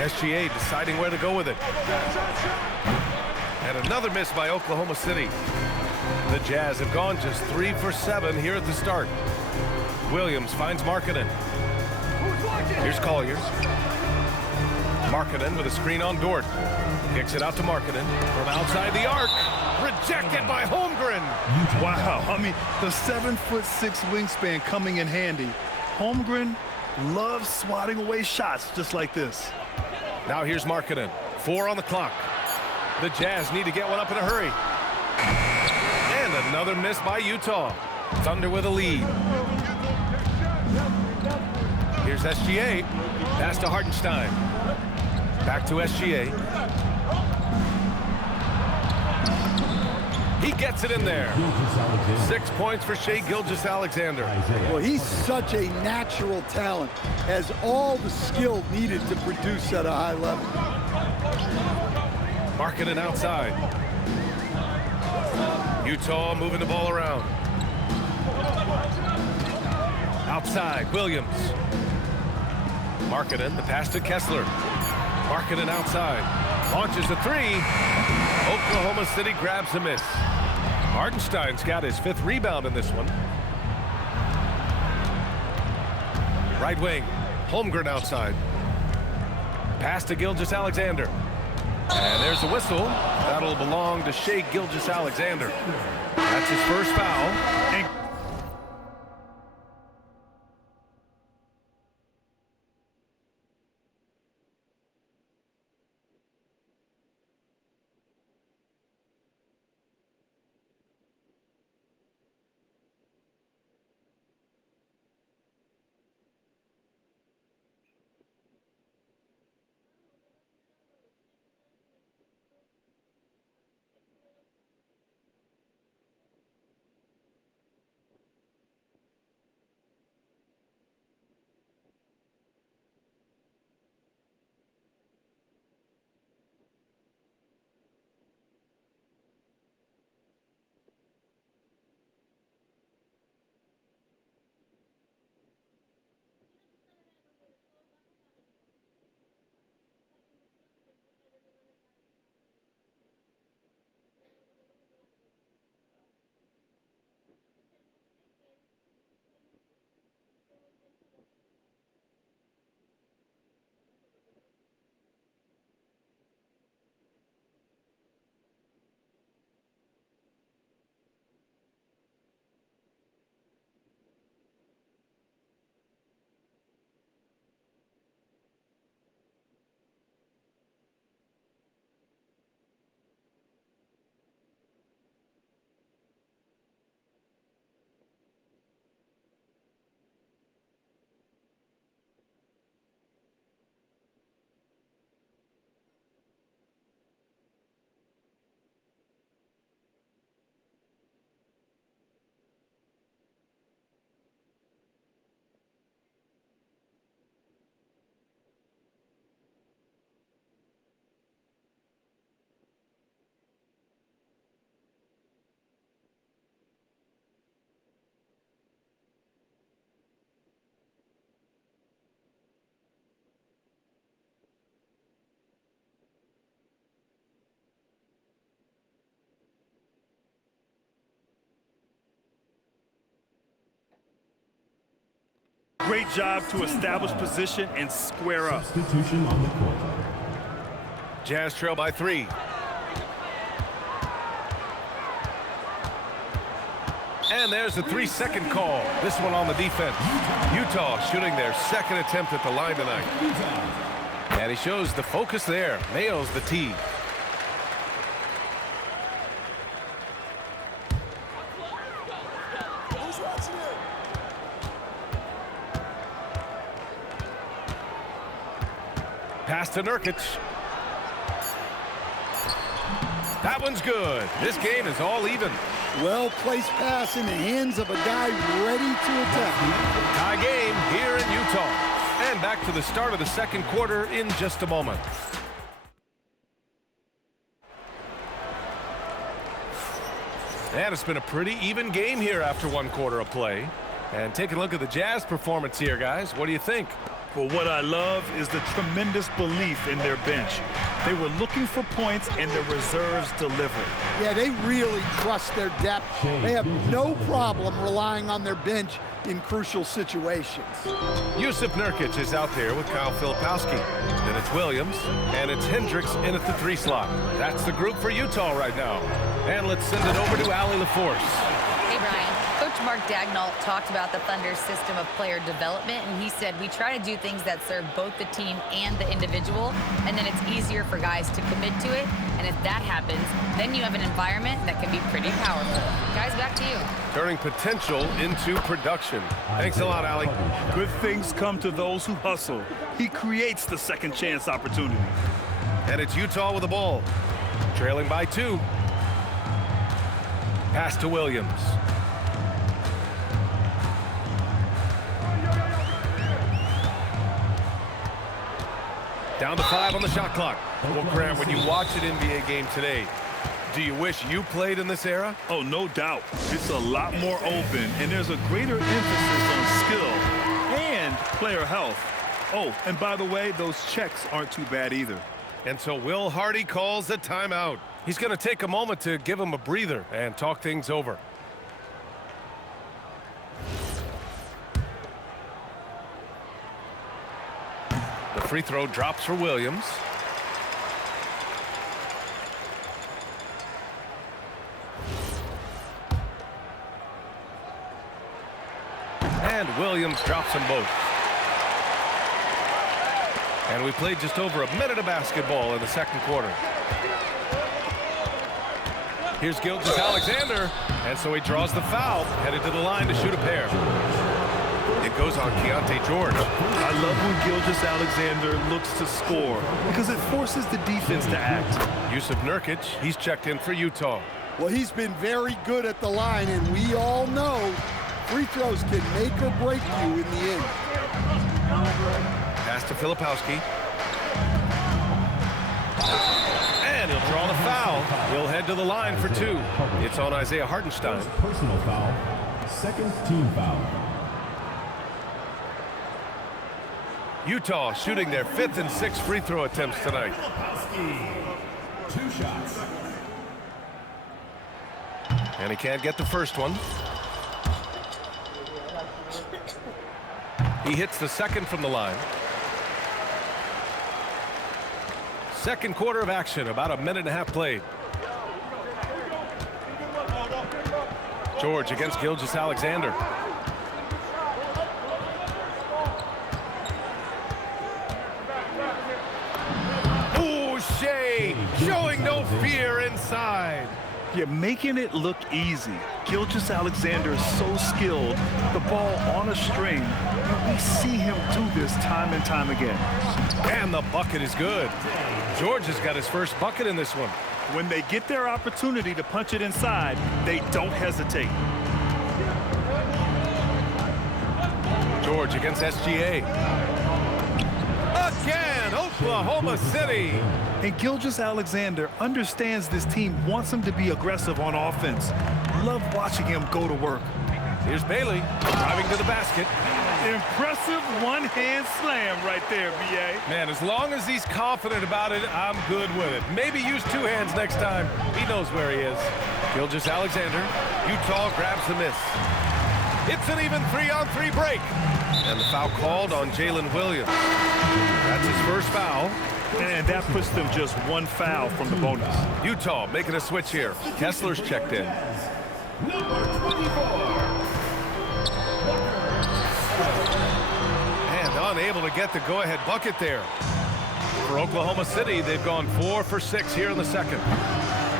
SGA deciding where to go with it. And another miss by Oklahoma City. The Jazz have gone just 3 for 7 here at the start. Williams finds Markkanen. Here's Collier. Markkanen with a screen on Dort. Kicks it out to Markkanen from outside the arc. Rejected by Holmgren. Wow, I mean, the 7'6" wingspan coming in handy. Holmgren loves swatting away shots just like this. Now here's Markkanen. 4 on the clock. The Jazz need to get one up in a hurry. And another miss by Utah. Thunder with a lead. Here's SGA. Pass to Hartenstein. Back to SGA. He gets it in there. 6 points for Shai Gilgeous-Alexander. Well, he's such a natural talent. Has all the skill needed to produce at a high level. Markkanen outside. Utah moving the ball around. Outside, Williams. Markkanen, the pass to Kessler. Markkanen outside. Launches the three. Oklahoma City grabs a miss. Hartenstein's got his 5th rebound in this one. Right wing, Holmgren outside. Pass to Gilgeous-Alexander. And there's the whistle. That'll belong to Shai Gilgeous-Alexander. That's his first foul. Great job to establish position and square up. Substitution on the court. Jazz trail by 3. And there's the 3-second call. This one on the defense. Utah shooting their 2nd attempt at the line tonight. And he shows the focus there. Nails the tee. Pass to Nurkic. That one's good. This game is all even. Well-placed pass in the hands of a guy ready to attack. Tie game here in Utah. And back to the start of the 2nd quarter in just a moment. And it's been a pretty even game here after 1 quarter of play. And take a look at the Jazz performance here, guys. What do you think? Well, what I love is the tremendous belief in their bench. They were looking for points, and the reserves delivered. Yeah, they really trust their depth. They have no problem relying on their bench in crucial situations. Jusuf Nurkic is out there with Kyle Filipowski. Then it's Williams, and it's Hendricks in at the 3 slot. That's the group for Utah right now. And let's send it over to Allie LaForce. Hey, Brian. Coach Mark Daigneault talked about the Thunder's system of player development, and he said, we try to do things that serve both the team and the individual, and then it's easier for guys to commit to it. And if that happens, then you have an environment that can be pretty powerful. Guys, back to you. Turning potential into production. Thanks a lot, Allie. Good things come to those who hustle. He creates the second chance opportunity. And it's Utah with the ball. Trailing by 2. Pass to Williams. Down to 5 on the shot clock. Well, Graham, when you watch an NBA game today, do you wish you played in this era? Oh, no doubt. It's a lot more open, and there's a greater emphasis on skill and player health. Oh, and by the way, those checks aren't too bad either. And so Will Hardy calls the timeout. He's going to take a moment to give him a breather and talk things over. The free throw drops for Williams. And Williams drops them both. And we played just over a minute of basketball in the second quarter. Here's Gilgeous-Alexander, and so he draws the foul, headed to the line to shoot a pair. It goes on Keontae George. I love when Gilgeous-Alexander looks to score because it forces the defense to act. Jusuf Nurkic, he's checked in for Utah. Well, he's been very good at the line, and we all know free throws can make or break you in the end. Pass to Filipowski. And he'll draw the foul. He'll head to the line for 2. It's on Isaiah Hartenstein. Personal foul, second team foul. Utah shooting their 5th and 6th free throw attempts tonight. 2 shots. And he can't get the first one. He hits the second from the line. Second quarter of action, about a minute and a half played. George against Gilgeous-Alexander. Shea showing no fear inside. You're making it look easy. Gilgeous-Alexander is so skilled, the ball on a string, and we see him do this time and time again. And the bucket is good. George has got his first bucket in this one. When they get their opportunity to punch it inside, they don't hesitate. George against SGA. Again, Oklahoma City. And Gilgeous-Alexander understands this team wants him to be aggressive on offense. Love watching him go to work. Here's Bailey driving to the basket. Impressive one-hand slam right there, B.A. Man, as long as he's confident about it, I'm good with it. Maybe use 2 hands next time. He knows where he is. Gilgeous-Alexander. Utah grabs the miss. It's an even 3-on-3 break. And the foul called on Jalen Williams. That's his first foul. And that puts them just 1 foul from the bonus. Utah making a switch here. Kessler's checked in. Number 24. And unable to get the go-ahead bucket there. For Oklahoma City, they've gone 4 for 6 here in the second.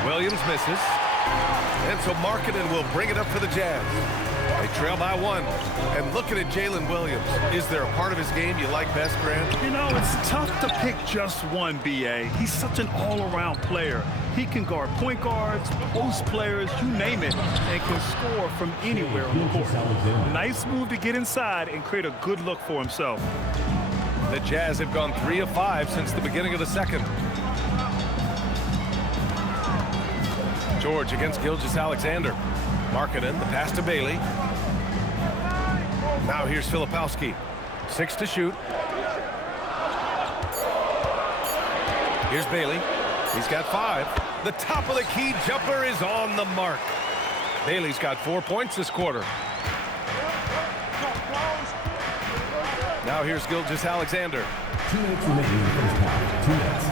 Williams misses. And so Markkanen will bring it up for the Jazz. They trail by 1. And looking at Jalen Williams, is there a part of his game you like best, Grant? You know, it's tough to pick just one, B.A. He's such an all-around player. He can guard point guards, post players, you name it, and can score from anywhere on the court. Nice move to get inside and create a good look for himself. The Jazz have gone 3 of 5 since the beginning of the second. George against Gilgeous-Alexander. Markkanen, the pass to Bailey. Now here's Filipowski. 6 to shoot. Here's Bailey. He's got 5. The top of the key jumper is on the mark. Bailey's got 4 points this quarter. Now here's Gilgeous-Alexander. 2 minutes remaining in the first half. 2 minutes.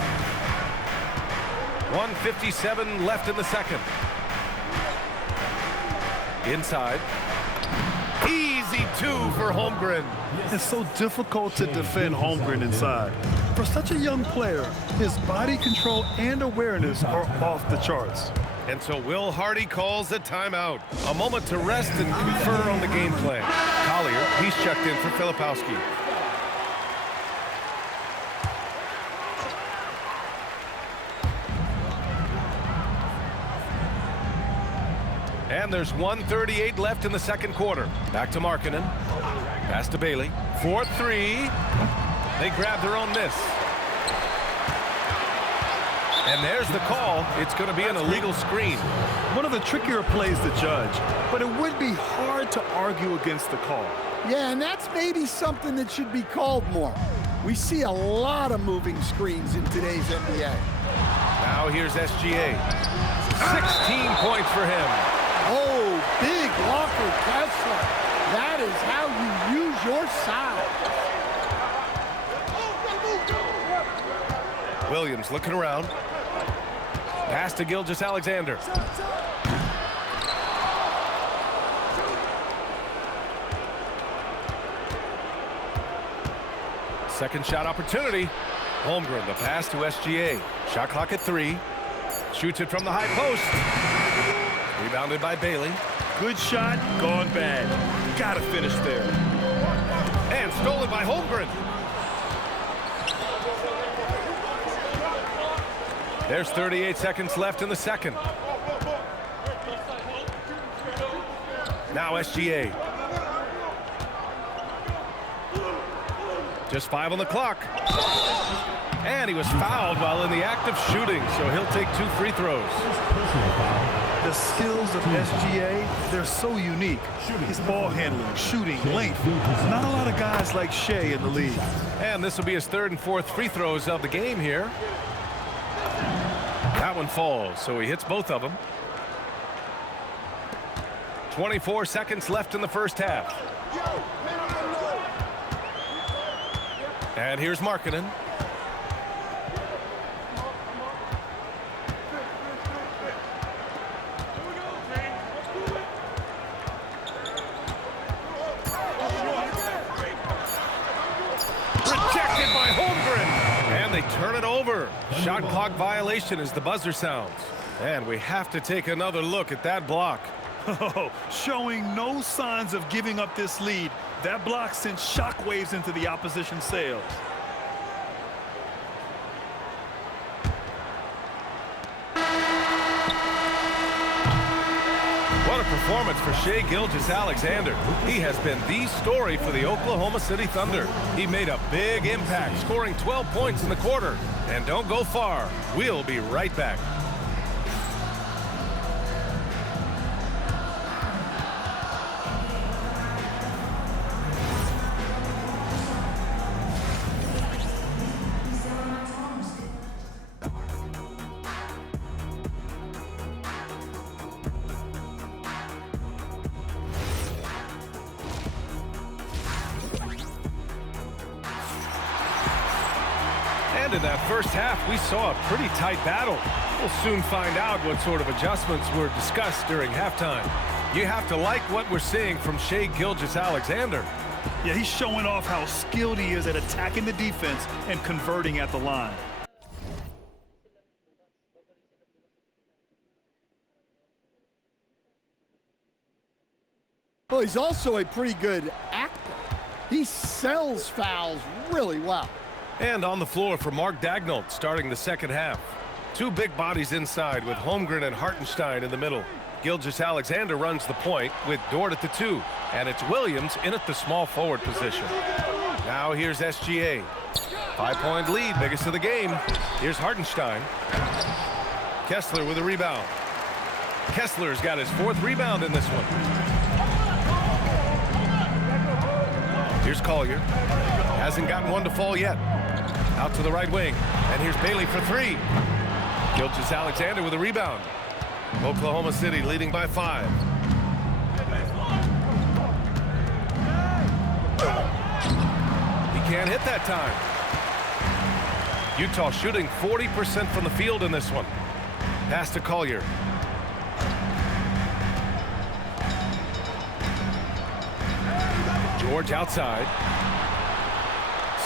1:57 left in the second. Inside. Easy 2 for Holmgren. It's so difficult to defend Holmgren inside. For such a young player, his body control and awareness are off the charts. And so Will Hardy calls a timeout. A moment to rest and confer on the game plan. Collier, he's checked in for Filipowski. And there's 1:38 left in the second quarter. Back to Markkanen. Pass to Bailey. 4-3. They grab their own miss. And there's the call. It's going to be an illegal screen. One of the trickier plays to judge, but it would be hard to argue against the call. Yeah, and that's maybe something that should be called more. We see a lot of moving screens in today's NBA. Now here's SGA. 16 points for him. Oh, big Walker Kessler. That is how you use your size. Williams looking around. Pass to Gilgeous-Alexander. Second shot opportunity. Holmgren, the pass to SGA. Shot clock at 3. Shoots it from the high post. Rebounded by Bailey. Good shot, gone bad. Gotta finish there. And stolen by Holmgren. There's 38 seconds left in the second. Now SGA. Just 5 on the clock. And he was fouled while in the act of shooting, so he'll take 2 free throws. The skills of SGA, they're so unique. His ball handling, shooting, length. Not a lot of guys like Shea in the league. And this will be his 3rd and 4th free throws of the game here. That one falls, so he hits both of them. 24 seconds left in the first half. And here's Markkanen. Rejected by Holmgren. And they turn it over. Shot clock violation as the buzzer sounds. And we have to take another look at that block. Oh, showing no signs of giving up this lead. That block sent shockwaves into the opposition sails. What a performance for Shai Gilgeous-Alexander. He has been the story for the Oklahoma City Thunder. He made a big impact, scoring 12 points in the quarter. And don't go far. We'll be right back. And in that first half, we saw a pretty tight battle. We'll soon find out what sort of adjustments were discussed during halftime. You have to like what we're seeing from Shai Gilgeous-Alexander. Yeah, he's showing off how skilled he is at attacking the defense and converting at the line. Well, he's also a pretty good actor. He sells fouls really well. And on the floor for Mark Daigneault starting the second half. 2 big bodies inside with Holmgren and Hartenstein in the middle. Gilgeous-Alexander runs the point with Dort at the 2. And it's Williams in at the small forward position. Now here's SGA. 5-point lead, biggest of the game. Here's Hartenstein. Kessler with a rebound. Kessler's got his 4th rebound in this one. Here's Collier. Hasn't gotten one to fall yet. Out to the right wing. And here's Bailey for three. Gilgeous-Alexander with a rebound. Oklahoma City leading by 5. He can't hit that time. Utah shooting 40% from the field in this one. Pass to Collier. George outside.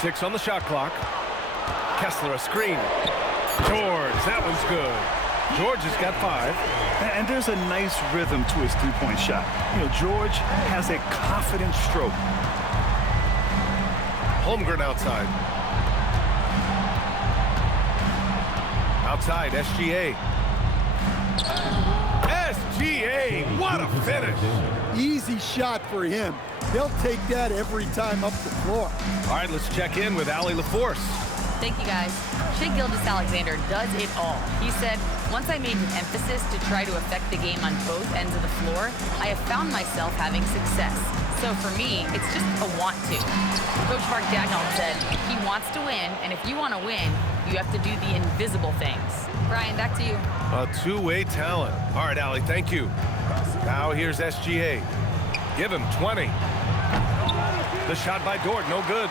6 on the shot clock. Kessler a screen. George, that one's good. George has got 5. And there's a nice rhythm to his three-point shot. You know, George has a confident stroke. Holmgren outside. Outside, SGA. SGA, what a finish. Easy shot for him. They'll take that every time up the floor. All right, let's check in with Allie LaForce. Thank you, guys. Shai Gilgeous-Alexander does it all. He said, once I made an emphasis to try to affect the game on both ends of the floor, I have found myself having success. So for me, it's just a want to. Coach Mark Daigneault said he wants to win, and if you want to win, you have to do the invisible things. Brian, back to you. A two-way talent. All right, Allie, thank you. Now here's SGA. Give him 20. The shot by Dort, no good.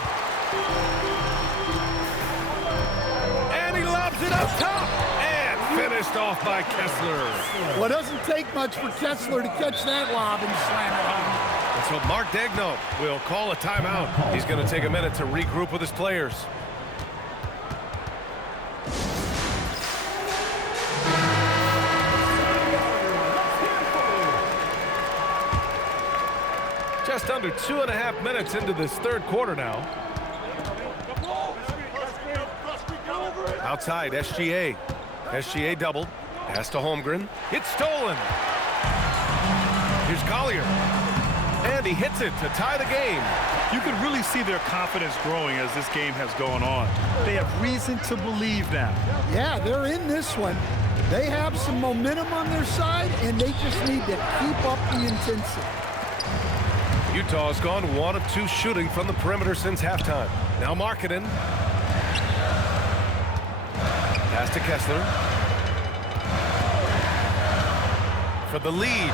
And he lobs it up top. And finished off by Kessler. Well, it doesn't take much for Kessler to catch that lob and slam it home. And so Mark Daigneault will call a timeout. He's going to take a minute to regroup with his players. Just under 2.5 minutes into this third quarter now. Outside, SGA. SGA doubled. Pass to Holmgren. It's stolen. Here's Collier. And he hits it to tie the game. You can really see their confidence growing as this game has gone on. They have reason to believe now. Yeah, they're in this one. They have some momentum on their side, and they just need to keep up the intensity. Utah's gone 1 of 2 shooting from the perimeter since halftime. Now Markkanen. Pass to Kessler. For the lead.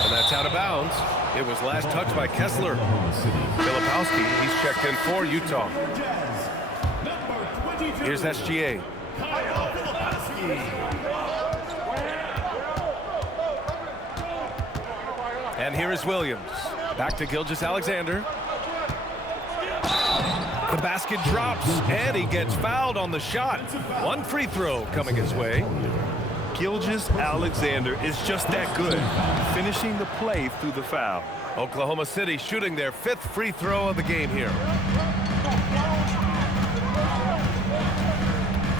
And that's out of bounds. It was last touched by Kessler. Filipowski, he's checked in for Utah. Here's SGA. And here is Williams. Back to Gilgeous-Alexander. The basket drops, and he gets fouled on the shot. 1 free throw coming his way. Gilgeous-Alexander is just that good, finishing the play through the foul. Oklahoma City shooting their 5th free throw of the game here.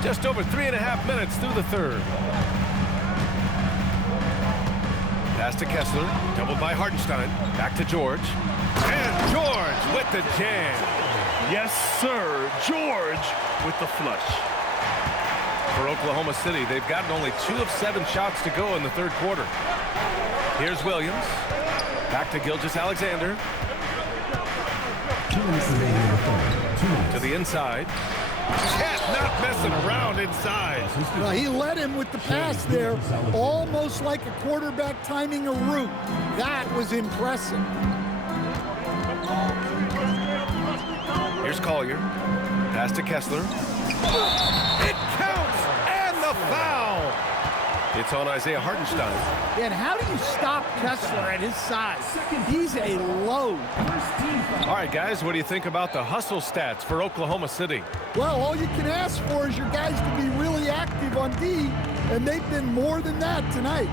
Just over 3.5 minutes through the third. Pass to Kessler, doubled by Hartenstein. Back to George. And George with the jam. Yes, sir. George with the flush. For Oklahoma City, they've gotten only 2 of 7 shots to go in the third quarter. Here's Williams. Back to Gilgeous-Alexander. 2 minutes remaining in the third. 2 minutes. To the inside. Cat not messing around inside. Well, he led him with the pass there, almost like a quarterback timing a route. That was impressive. Here's Collier. Pass to Kessler. It counts! And the foul! It's on Isaiah Hartenstein. And how do you stop Kessler at his size? He's a load. All right, guys, what do you think about the hustle stats for Oklahoma City? Well, all you can ask for is your guys to be really active on D, and they've been more than that tonight.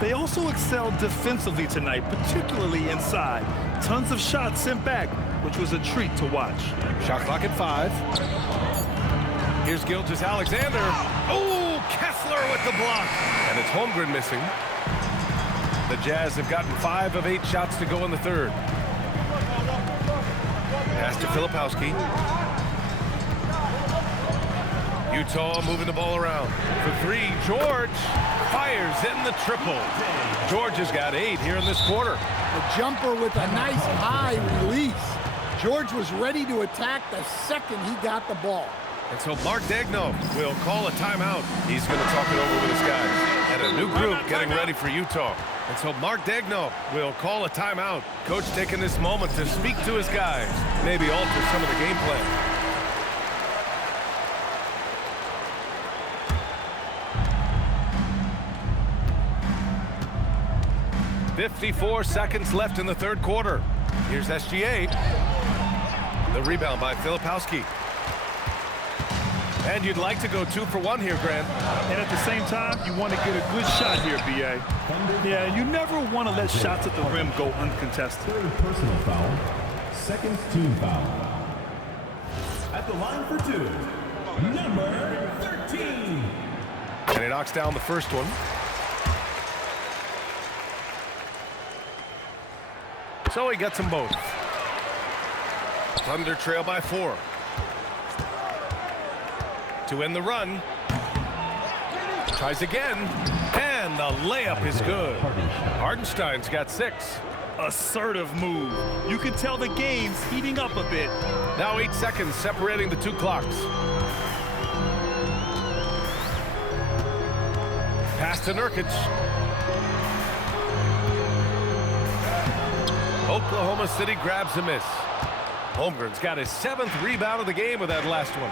They also excelled defensively tonight, particularly inside. Tons of shots sent back, which was a treat to watch. Shot clock at 5. Here's Gilgeous-Alexander. Oh, Kessler with the block. And it's Holmgren missing. The Jazz have gotten 5 of 8 shots to go in the third. Pass to Filipowski. Utah moving the ball around. For 3, George fires in the triple. George has got 8 here in this quarter. A jumper with a nice high release. George was ready to attack the second he got the ball. And so Mark Daigneault will call a timeout. He's going to talk it over with his guys. And a new group getting ready for Utah. And so Mark Daigneault will call a timeout. Coach taking this moment to speak to his guys. Maybe alter some of the game plan. 54 seconds left in the third quarter. Here's SGA. The rebound by Filipowski. And you'd like to go 2 for 1 here, Grant. And at the same time, you want to get a good shot here, B.A. Yeah, you never want to let shots at the rim go uncontested. Third personal foul. Second team foul. At the line for 2, number 13. And he knocks down the first one. So he gets them both. Thunder trail by 4. To end the run. Tries again. And the layup is good. Hartenstein's got 6. Assertive move. You can tell the game's heating up a bit. Now 8 seconds separating the 2 clocks. Pass to Nurkic. Oklahoma City grabs a miss. Holmgren's got his 7th rebound of the game with that last one.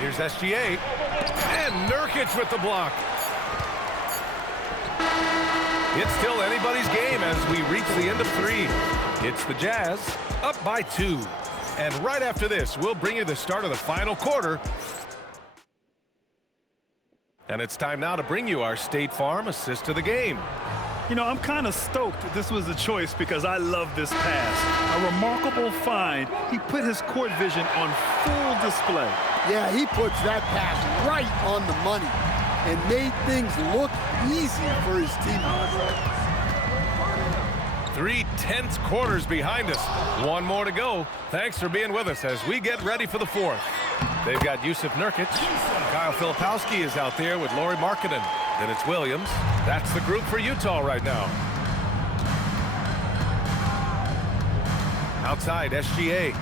Here's SGA. And Nurkic with the block. It's still anybody's game as we reach the end of 3. It's the Jazz up by 2. And right after this, we'll bring you the start of the final quarter. And it's time now to bring you our State Farm assist of the game. You know, I'm kind of stoked that this was a choice because I love this pass. A remarkable find. He put his court vision on full display. Yeah, he puts that pass right on the money and made things look easy for his teammates. 3 tense quarters behind us. 1 more to go. Thanks for being with us as we get ready for the 4th. They've got Jusuf Nurkic. Kyle Filipowski is out there with Lauri Markkanen. Then it's Williams. That's the group for Utah right now. Outside, SGA.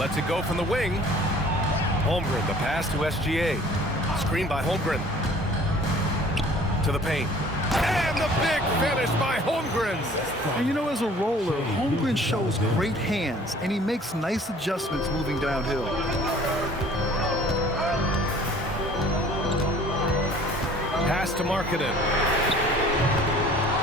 Lets it go from the wing. Holmgren, the pass to SGA. Screen by Holmgren. To the paint. And the big finish by Holmgren. And you know, as a roller, Holmgren shows great hands, and he makes nice adjustments moving downhill. Pass to Markkanen.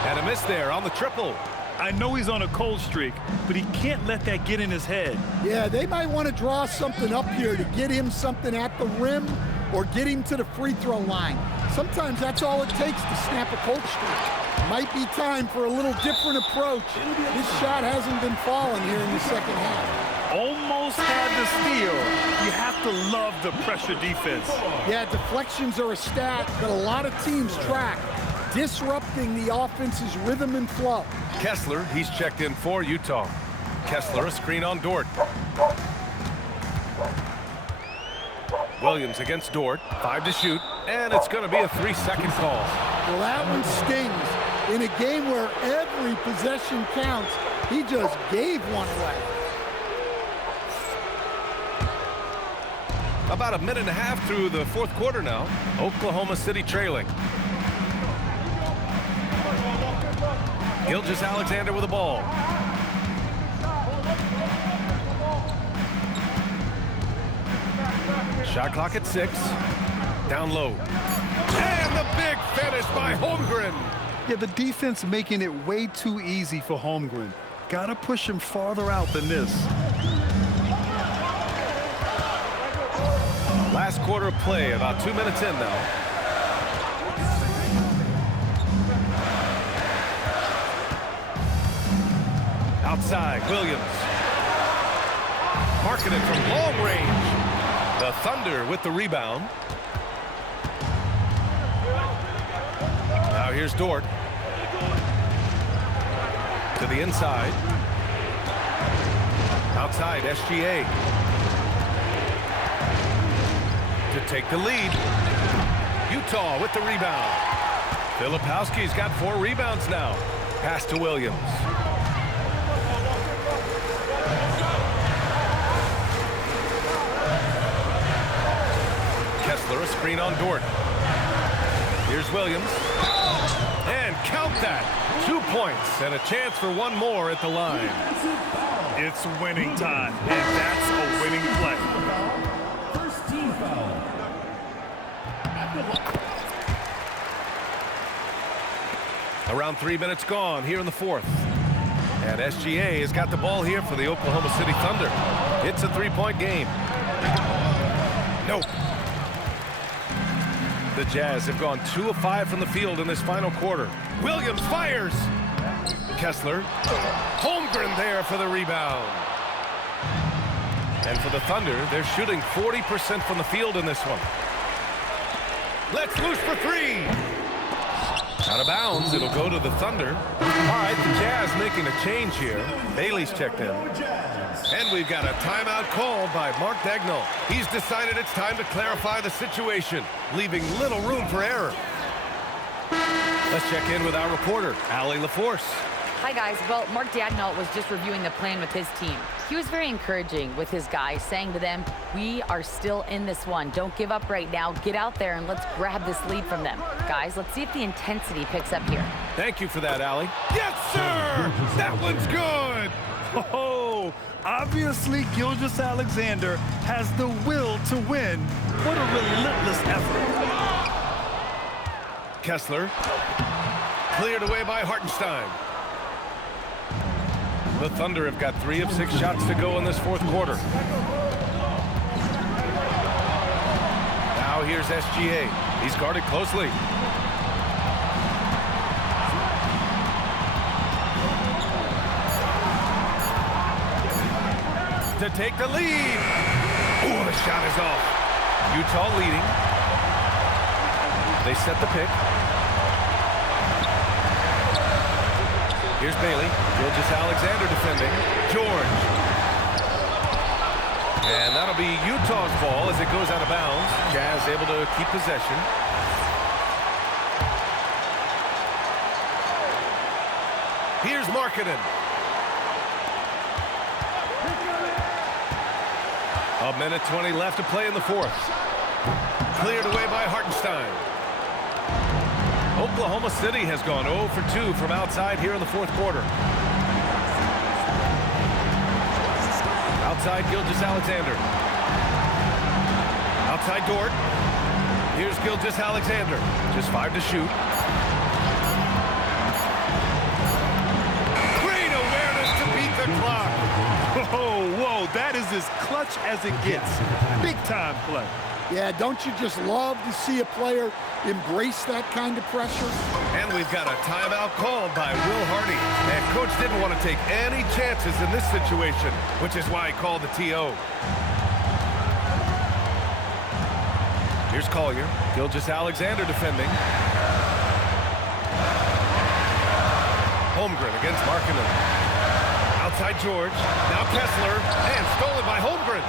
And a miss there on the triple. I know he's on a cold streak, but he can't let that get in his head. Yeah, they might want to draw something up here to get him something at the rim or get him to the free throw line. Sometimes that's all it takes to snap a cold streak. Might be time for a little different approach. This shot hasn't been falling here in the second half. Almost had the steal. You have to love the pressure defense. Yeah, deflections are a stat that a lot of teams track, disrupting the offense's rhythm and flow. Kessler, he's checked in for Utah. Kessler, a screen on Dort. Williams against Dort, 5 to shoot, and it's going to be a 3-second call. Well, that one stings. In a game where every possession counts, he just gave one away. About a minute and a half through the 4th quarter now. Oklahoma City trailing. Gilgeous-Alexander with the ball. Shot clock at 6. Down low. And the big finish by Holmgren. Yeah, the defense making it way too easy for Holmgren. Gotta push him farther out than this. Last quarter of play, about 2 minutes in now. Outside, Williams. Markkanen from long range. The Thunder with the rebound. Now here's Dort. To the inside. Outside, SGA. To take the lead. Utah with the rebound. Filipowski's got 4 rebounds now. Pass to Williams. Kessler, a screen on Dort. Here's Williams. And count that. 2 points and a chance for one more at the line. It's winning time, and that's a winning play. First team foul. Around 3 minutes gone here in the fourth. And SGA has got the ball here for the Oklahoma City Thunder. It's a three-point game. Nope. The Jazz have gone 2 of 5 from the field in this final quarter. Williams fires. Kessler. Holmgren there for the rebound. And for the Thunder, they're shooting 40% from the field in this one. Let's loose for three. Out of bounds, it'll go to the Thunder. All right, the Jazz making a change here. Bailey's checked in. And we've got a timeout called by Mark Daigneault. He's decided it's time to clarify the situation, leaving little room for error. Let's check in with our reporter, Allie LaForce. Hi, guys. Well, Mark Daigneault was just reviewing the plan with his team. He was very encouraging with his guys, saying to them, we are still in this one. Don't give up right now. Get out there and let's grab this lead from them. Guys, let's see if the intensity picks up here. Thank you for that, Allie. Yes, sir! That one's good! Oh, obviously Gilgeous-Alexander has the will to win. What a relentless effort. Kessler. Cleared away by Hartenstein. The Thunder have got 3 of 6 shots to go in this fourth quarter. Now here's SGA. He's guarded closely. To take the lead. Oh, the shot is off. Utah leading. They set the pick. Here's Bailey. Gilgeous-Alexander defending. George. And that'll be Utah's ball as it goes out of bounds. Jazz able to keep possession. Here's Markkanen. A minute 20 left to play in the fourth. Cleared away by Hartenstein. Oklahoma City has gone 0 for 2 from outside here in the fourth quarter. Outside Gilgeous-Alexander. Outside Dort. Here's Gilgeous-Alexander. Just 5 to shoot. Great awareness to beat the clock. Whoa, that is as clutch as it gets. Big time play. Yeah, don't you just love to see a player embrace that kind of pressure? And we've got a timeout called by Will Hardy. And coach didn't want to take any chances in this situation, which is why he called the TO. Here's Collier. Gilgeous-Alexander defending. Holmgren against Markkanen. Outside George. Now Kessler. And stolen by Holmgren.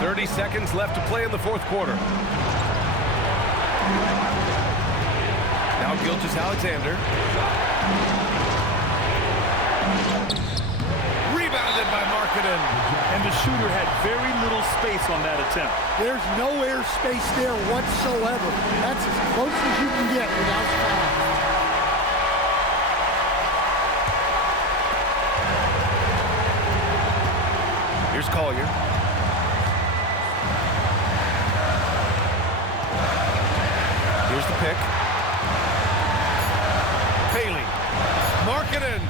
30 seconds left to play in the fourth quarter. Now Gilgeous-Alexander. Rebounded by Markkanen. And the shooter had very little space on that attempt. There's no air space there whatsoever. That's as close as you can get without foul. Here's Collier. Here's the pick. Bailey. Markkanen.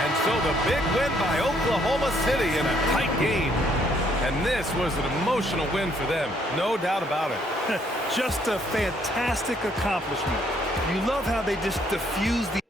And so the big win by Oklahoma City in a tight game. And this was an emotional win for them. No doubt about it. Just a fantastic accomplishment. You love how they just diffuse the